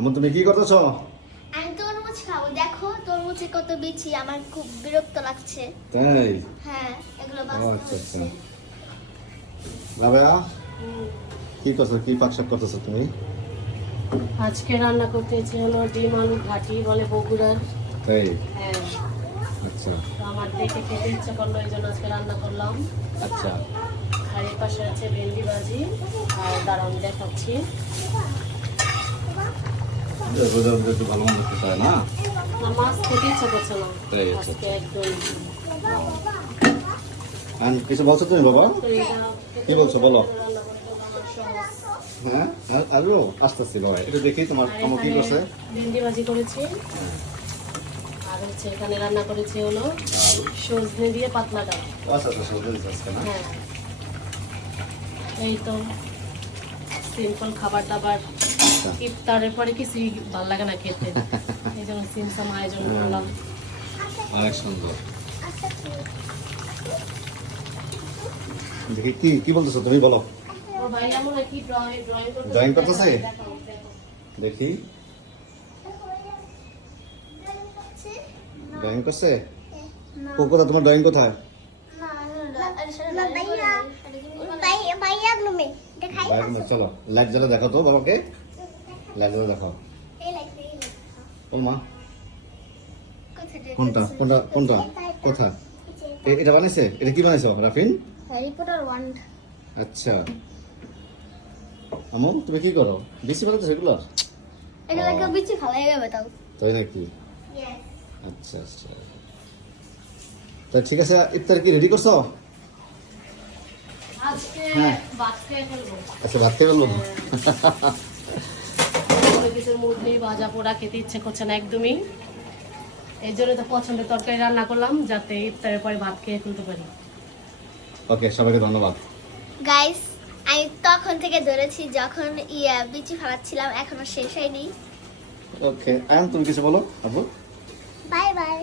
আমু তুমি কি করতেছ? আমি তরমুজ খাবো। দেখো তরমুজে কত বিচি, আমার খুব বিরক্ত লাগছে। তাই? হ্যাঁ, এগুলো ও বাঁচতে আচ্ছা আচ্ছা। হচ্ছে। বাবা কি করছো, কি পাকশাক করতেছো তুমি? আজকে রান্না করতেছি হলো ডিম আলু ঘাটি বলে বগুড়ার। তাই? হ্যাঁ, আচ্ছা তো আমার দেখে খেতে ইচ্ছা করলো, এই জন্য আজকে রান্না করলাম। আচ্ছা। আর এর পাশে আছে ভেন্ডি ভাজি। আর দাঁড়ান দেখাচ্ছি। রোজার মধ্যে একটু ভালো মন্দ খেতে হয় না? না, মাছ খেতে ইচ্ছা করছে না তাই, আচ্ছা, আজকে একদম। আর কিছু বলছো তুমি বাবা? তো এটা কি বলছো বলো? রান্না করতে আমার সহজ। হ্যাঁ আরো আসতেছি বাবা, এটা দেখি তোমার আর আমু কি এখানে করছে। ভেন্ডি ভাজি করেছি। আর হচ্ছে এখানে রান্না করেছি হলো সজনে দিয়ে পাতলা ডাল। আচ্ছা আচ্ছা সবজি দিচ্ছে না? হ্যাঁ, এই তো সিম্পল খাবার দাবার। আচ্ছা। ইফতারের পরে কিছুই ভালো লাগে না খেতে, এই জন্য সিমসাম আয়োজন করলাম। অনেক সুন্দর। দেখি কি কি বলতেছো তুমি বলো। ও ভাই এমন কি ড্রয়িং Drawing করতেছে? দেখি ড্রয়িং করছে। কোথা তোমার ড্রয়িং কোথায়? বাইরে চলো লাইট জ্বালা দেখো তো বাবাকে, লাইট জ্বালা দেখো। ও মা কোনটা কোনটা কোনটা কোথা? এটা বানাইছে? এটা কি বানাইছো রাফিন? Harry Potter wand. আচ্ছা আমু তুমি কি করো? বেশি বানাইছো সেগুলো? এগুলোকে বিচি ভালো যাবে তাও। তাই নাকি? আচ্ছা আচ্ছা। তা ঠিক আছে, ইফতার কি রেডি করছো? আজকে হ্যাঁ। ভাত খেয়ে ফেলবো। আচ্ছা ভাত খেয়ে বলবো। কোনো কিছুর মুড নেই, ভাজা পোড়া খেতে ইচ্ছে করছে না একদমই। এই জন্য তো পছন্দের তরকারি রান্না করলাম, যাতে ইফতারের পরে ভাত খেয়ে ফেলতে পারি। ওকে সবাইকে ধন্যবাদ। গাইস, আমি তখন থেকে ধরেছি যখন বিচি ফালাচ্ছিলাম, এখনো শেষ হয়নি। ওকে আয়ান তুমি কিছু বলো আপু। Bye bye.